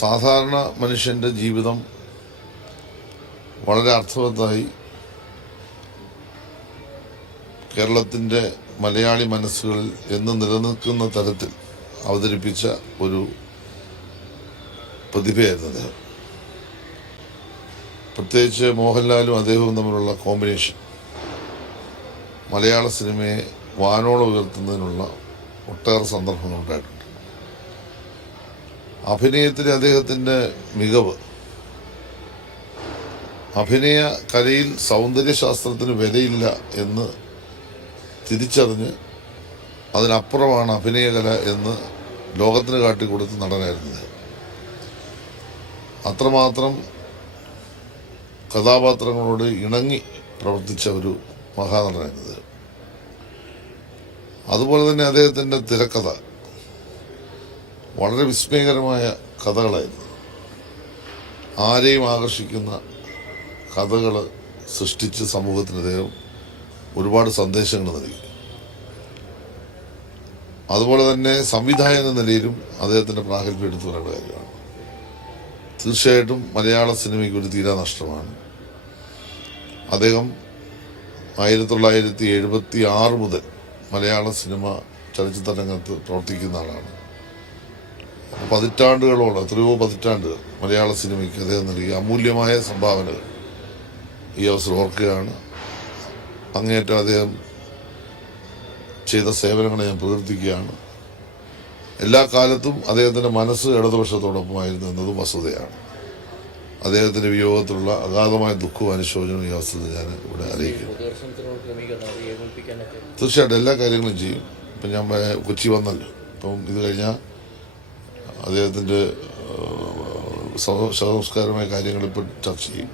സാധാരണ മനുഷ്യൻ്റെ ജീവിതം വളരെ അർത്ഥവത്തായി കേരളത്തിൻ്റെ മലയാളി മനസ്സുകളിൽ എന്നും നിലനിൽക്കുന്ന തരത്തിൽ അവതരിപ്പിച്ച ഒരു പ്രതിഭയായിരുന്നു അദ്ദേഹം. പ്രത്യേകിച്ച് മോഹൻലാലും അദ്ദേഹവും തമ്മിലുള്ള കോമ്പിനേഷൻ മലയാള സിനിമയെ വാനോളം ഉയർത്തുന്നതിനുള്ള ഒട്ടേറെ സന്ദർഭങ്ങളുണ്ടായിട്ടുണ്ട്. അഭിനയത്തിലെ അദ്ദേഹത്തിൻ്റെ മികവ്, അഭിനയ കലയിൽ സൗന്ദര്യശാസ്ത്രത്തിന് വിലയില്ല എന്ന് തിരിച്ചറിഞ്ഞ് അതിനപ്പുറമാണ് അഭിനയകല എന്ന് ലോകത്തിന് കാട്ടിക്കൊടുത്ത് നടനായിരുന്നത്. അത്രമാത്രം കഥാപാത്രങ്ങളോട് ഇണങ്ങി പ്രവർത്തിച്ച ഒരു മഹാനടനായിരുന്നത്. അതുപോലെ തന്നെ അദ്ദേഹത്തിൻ്റെ തിരക്കഥ വളരെ വിസ്മയകരമായ കഥകളായിരുന്നു. ആരെയും ആകർഷിക്കുന്ന കഥകൾ സൃഷ്ടിച്ച് സമൂഹത്തിന് അദ്ദേഹം ഒരുപാട് സന്ദേശങ്ങൾ നൽകി. അതുപോലെ തന്നെ സംവിധായക എന്ന നിലയിലും അദ്ദേഹത്തിൻ്റെ പ്രാഗൽഭ്യം എടുത്തു പറയേണ്ട കാര്യമാണ്. തീർച്ചയായിട്ടും മലയാള സിനിമയ്ക്ക് ഒരു തീരാ നഷ്ടമാണ്. അദ്ദേഹം 1976 മുതൽ മലയാള സിനിമ ചലച്ചിത്ര രംഗത്ത് പ്രവർത്തിക്കുന്ന ആളാണ്. പതിറ്റാണ്ടുകളോളം, എത്രയോ പതിറ്റാണ്ടുകൾ മലയാള സിനിമയ്ക്ക് അദ്ദേഹം നൽകിയ അമൂല്യമായ സംഭാവനകൾ ഈ അവസരം ഓർക്കുകയാണ്. അങ്ങേയറ്റം അദ്ദേഹം ചെയ്ത സേവനങ്ങളെ ഞാൻ പ്രകീർത്തിക്കുകയാണ്. എല്ലാ കാലത്തും അദ്ദേഹത്തിൻ്റെ മനസ്സ് ഇടതുപക്ഷത്തോടൊപ്പമായിരുന്നു എന്നതും വസ്തുതയാണ്. അദ്ദേഹത്തിൻ്റെ വിയോഗത്തിലുള്ള അഗാധമായ ദുഃഖവും അനുശോചനവും ഈ അവസരത്തിൽ ഞാൻ ഇവിടെ അറിയിക്കുന്നു. തീർച്ചയായിട്ടും എല്ലാ കാര്യങ്ങളും ചെയ്യും. ഇപ്പം ഞാൻ കൊച്ചി വന്നല്ലോ, ഇപ്പം ഇത് കഴിഞ്ഞാൽ അദ്ദേഹത്തിൻ്റെ ശവസംസ്കാരമായ കാര്യങ്ങളിപ്പോൾ ചർച്ച ചെയ്യും.